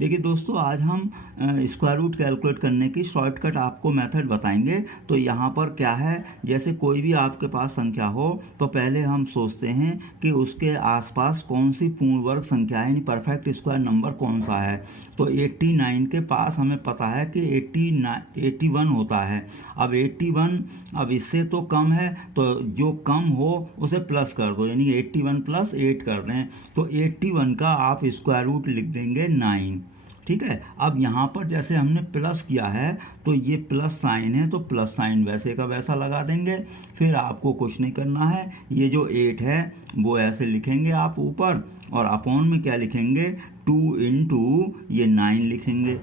देखिए दोस्तों, आज हम स्क्वायर रूट कैलकुलेट करने की शॉर्टकट आपको मेथड बताएंगे। तो यहाँ पर क्या है, जैसे कोई भी आपके पास संख्या हो तो पहले हम सोचते हैं कि उसके आसपास कौन सी पूर्ण वर्ग संख्या है, यानी परफेक्ट स्क्वायर नंबर कौन सा है। तो 89 के पास हमें पता है कि 81 होता है। अब 81, अब इससे तो कम है, तो जो कम हो उसे प्लस कर दो, यानी 81 प्लस 8 कर दें। तो 81 का आप स्क्वायर रूट लिख देंगे 9। ठीक है। अब यहाँ पर जैसे हमने प्लस किया है तो ये प्लस साइन है, तो प्लस साइन वैसे का वैसा लगा देंगे। फिर आपको कुछ नहीं करना है, ये जो 8 है वो ऐसे लिखेंगे आप ऊपर, और अपॉन में क्या लिखेंगे, 2 इंटू ये 9 लिखेंगे।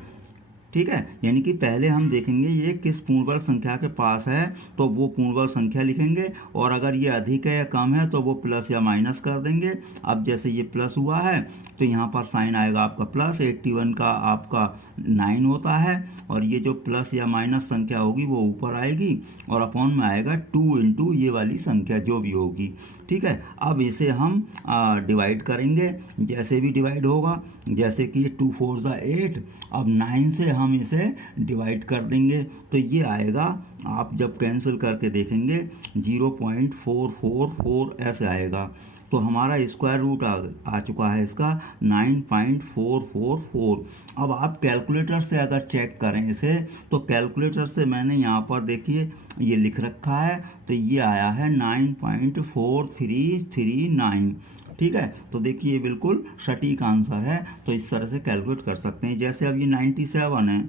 ठीक है, यानी कि पहले हम देखेंगे ये किस पूर्णवर्ग संख्या के पास है, तो वो पूर्णवर्ग संख्या लिखेंगे, और अगर ये अधिक है या कम है तो वो प्लस या माइनस कर देंगे। अब जैसे ये प्लस हुआ है तो यहाँ पर साइन आएगा आपका प्लस, 81 का आपका 9 होता है, और ये जो प्लस या माइनस संख्या होगी वो ऊपर आएगी, और अपॉन में आएगा 2 इंटू ये वाली संख्या जो भी होगी। ठीक है, अब इसे हम डिवाइड करेंगे, जैसे भी डिवाइड होगा, जैसे कि 2 4 8, अब 9 से हम इसे डिवाइड कर देंगे तो ये आएगा, आप जब कैंसिल करके देखेंगे 0.444 ऐसे आएगा। तो हमारा स्क्वायर रूट आ चुका है इसका 9.444। अब आप कैलकुलेटर से अगर चेक करें इसे, तो कैलकुलेटर से मैंने यहाँ पर देखिए ये लिख रखा है, तो ये आया है 9.4339। ठीक है, तो देखिए ये बिल्कुल सटीक आंसर है। तो इस तरह से कैलकुलेट कर सकते हैं। जैसे अब ये 97 है,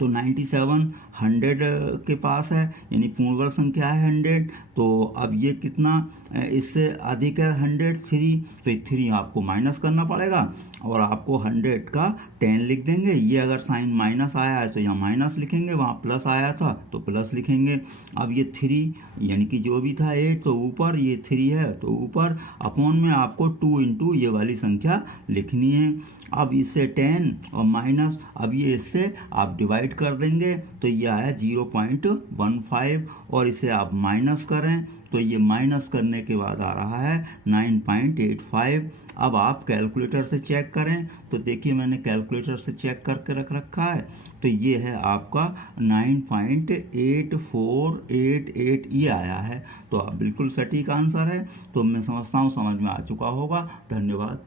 तो 97 100 के पास है, यानी पूर्ण वर्ग संख्या है 100। तो अब ये कितना, इससे अधिक है 103, तो 3 आपको माइनस करना पड़ेगा, और आपको 100 का 10 लिख देंगे। ये अगर साइन माइनस आया है तो यहाँ माइनस लिखेंगे, वहाँ प्लस आया था तो प्लस लिखेंगे। अब ये 3, यानी कि जो भी था 8 तो ऊपर, ये 3 है तो ऊपर, अपॉन में आपको 2 इंटू ये वाली संख्या लिखनी है। अब इससे 10 और माइनस, अब ये इससे आप डिवाइड कर देंगे तो ये आया 0.15, और इसे आप माइनस करें तो ये माइनस करने के बाद आ रहा है 9.85। अब आप कैलकुलेटर से चेक करें, तो देखिए मैंने कैलकुलेटर से चेक करके रख रखा है, तो ये है आपका 9.8488, ये आया है। तो आप बिल्कुल सटीक आंसर है। तो मैं समझता हूँ समझ में आ चुका होगा। धन्यवाद।